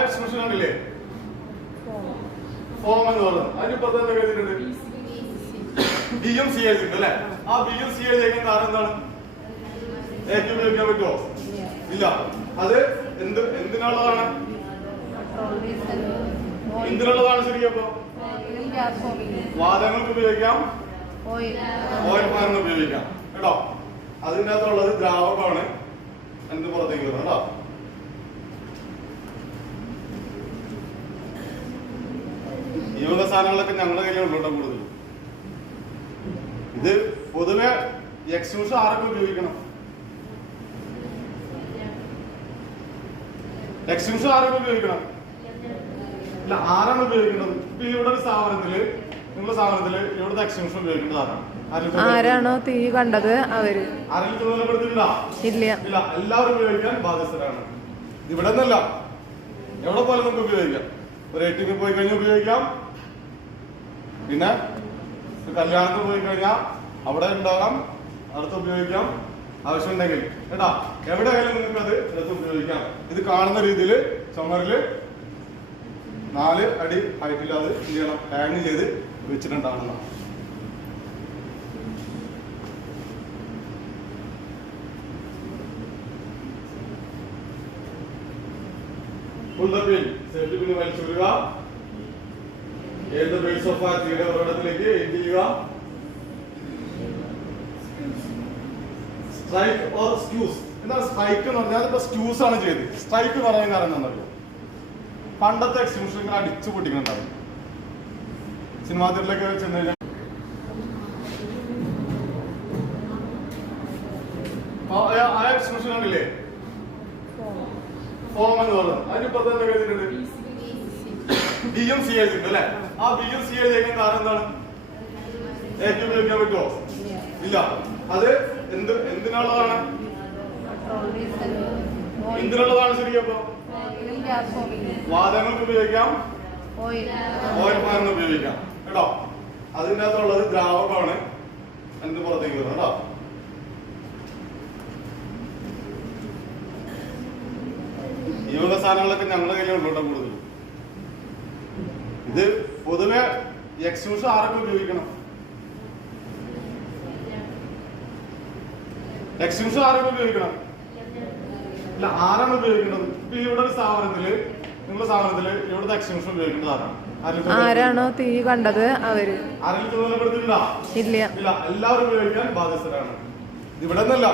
Expression ആണില്ലേ form എന്ന് പറയുന്നത്. അതിനിപ്പുറത്ത് എന്താ എഴുതിയിട്ടുണ്ട്? ബിയും സി എഴുതിയിട്ടുണ്ട് അല്ലെ? ആ ബിയും സി എഴുതിയേക്കാൻ കാരണം എന്താണ്? എക്ക് ഉപയോഗിക്കാൻ പറ്റുമോ? ഇല്ല. അത് എന്തിനുള്ളതാണ്? എന്തിനുള്ളതാണ് ശരിക്കും? അപ്പൊ വാതകങ്ങൾക്ക് ഉപയോഗിക്കാം, ഓയിൽ പാനിന് ഉപയോഗിക്കാം കേട്ടോ. അതിൻ്റെ അകത്തുള്ളത് ദ്രാവകമാണ്. എന്ത് പുറത്തേക്ക് വരണം കേട്ടോ. ഈ വക സാധനങ്ങളൊക്കെ ഞങ്ങളുടെ കയ്യിലുള്ളൂ കേട്ടോ കൂടുതൽ. ഇത് പൊതുവെ എക്സ്ക്യൂസ് ആരൊക്കെ ഉപയോഗിക്കണം? എക്സ്ക്യൂസ് ആരൊക്കെ ഉപയോഗിക്കണം? അല്ല, ആരാണ് ഉപയോഗിക്കുന്നത്? ഇപ്പൊ ഇവിടെ ഒരു സ്ഥാപനത്തില്, നിങ്ങളുടെ സ്ഥാപനത്തില് ഇവിടുത്തെ എക്സ്ക്യൂഷൻ ഉപയോഗിക്കുന്നത് ആരാണ്? ആരാണോ തീ കണ്ടത് അവര്. ആരെങ്കിലും ചുമതലപ്പെടുത്തില്ല? ഇല്ല. ഇല്ല, എല്ലാവരും ഉപയോഗിക്കാൻ ബാധ്യസ്ഥരാണ്. ഇവിടെ നിന്നല്ല, എവിടെ പോലെ നമുക്ക് ഉപയോഗിക്കാം. ഒരു എട്ടിന് പോയി കഴിഞ്ഞാൽ ഉപയോഗിക്കാം. പിന്നെ കല്യാണത്തിന് പോയി കഴിഞ്ഞാൽ അവിടെ ഉണ്ടാകാം, അടുത്ത് ഉപയോഗിക്കാം ആവശ്യമുണ്ടെങ്കിൽ കേട്ടാ. എവിടെയായാലും നിങ്ങൾക്ക് അത് എടുത്ത് ഉപയോഗിക്കാം. ഇത് കാണുന്ന രീതിയിൽ ചുമരില് 4 അടി ഹൈറ്റിൽ അത് ചെയ്യണം, ഹാങ് ചെയ്ത് വെച്ചിട്ടുണ്ടാകണം. സേഫ്റ്റി വലിച്ചുവിടുക. ഏത് ബേസ് ഓഫ് ആ തീയുടെ ഉറവിടത്തിലേക്ക് ചെയ്യുക. Strike or squeeze. എന്താണ് സ്ട്രൈക്ക് എന്ന് പറഞ്ഞാൽ? ഇപ്പൊ സ്ക്യൂസ് ആണ് ചെയ്ത്. സ്ട്രൈക്ക് എന്ന് പറയാൻ കാരണം എന്താണെന്നറിയോ? പണ്ടത്തെ എക്സ്ക്യൂഷൻ ഇങ്ങനെ അടിച്ചു പൊട്ടിക്കുന്നുണ്ടാവും. സിനിമാ തിയേറ്ററിലേക്ക് ചെന്ന് കഴിഞ്ഞാൽ ആ എക്സ്ക്യൂഷൻ ആണില്ലേ ഫോം എന്ന് പറയുന്നത്. അതിനിപ്പുറത്ത് എന്താ എഴുതിയിട്ടുണ്ട്? ബിയും സി എഴുതിയിട്ടുണ്ട് അല്ലെ? ആ ബിയും സി എഴുതിയേക്കാൻ കാരണം എന്താണ്? എക്ക് ഉപയോഗിക്കാൻ പറ്റുമോ? ഇല്ല. അത് എന്തിനുള്ളതാണ്? എന്തിനുള്ളതാണ് ശരിക്കും? അപ്പൊ വാതകങ്ങൾക്ക് ഉപയോഗിക്കാം, ഓയിൽ പാനിന് ഉപയോഗിക്കാം കേട്ടോ. അതിൻ്റെ അകത്തുള്ളത് ദ്രാവകമാണ്. എന്ത് പുറത്തേക്ക് വരണം കേട്ടോ. ഈ വക സാധനങ്ങളൊക്കെ ഞങ്ങളുടെ കയ്യിലുള്ളൂ കേട്ടോ കൂടുതൽ. ഇത് പൊതുവെ എക്സ്ക്യൂസ് ആരൊക്കെ ഉപയോഗിക്കണം? എക്സ്ക്യൂസ് ആരൊക്കെ ഉപയോഗിക്കണം? അല്ല, ആരാണ് ഉപയോഗിക്കുന്നത്? ഇപ്പൊ ഇവിടെ ഒരു സ്ഥാപനത്തില്, നിങ്ങളുടെ സ്ഥാപനത്തില് ഇവിടുത്തെ എക്സ്ക്യൂഷൻ ഉപയോഗിക്കുന്നത് ആരാണ്? ആരാണോ തീ കണ്ടത് അവര്. ആരെങ്കിലും ചുമതലപ്പെടുത്തില്ല? ഇല്ല. ഇല്ല, എല്ലാവരും ഉപയോഗിക്കാൻ ബാധ്യസ്ഥരാണ്. ഇവിടെ നിന്നല്ല,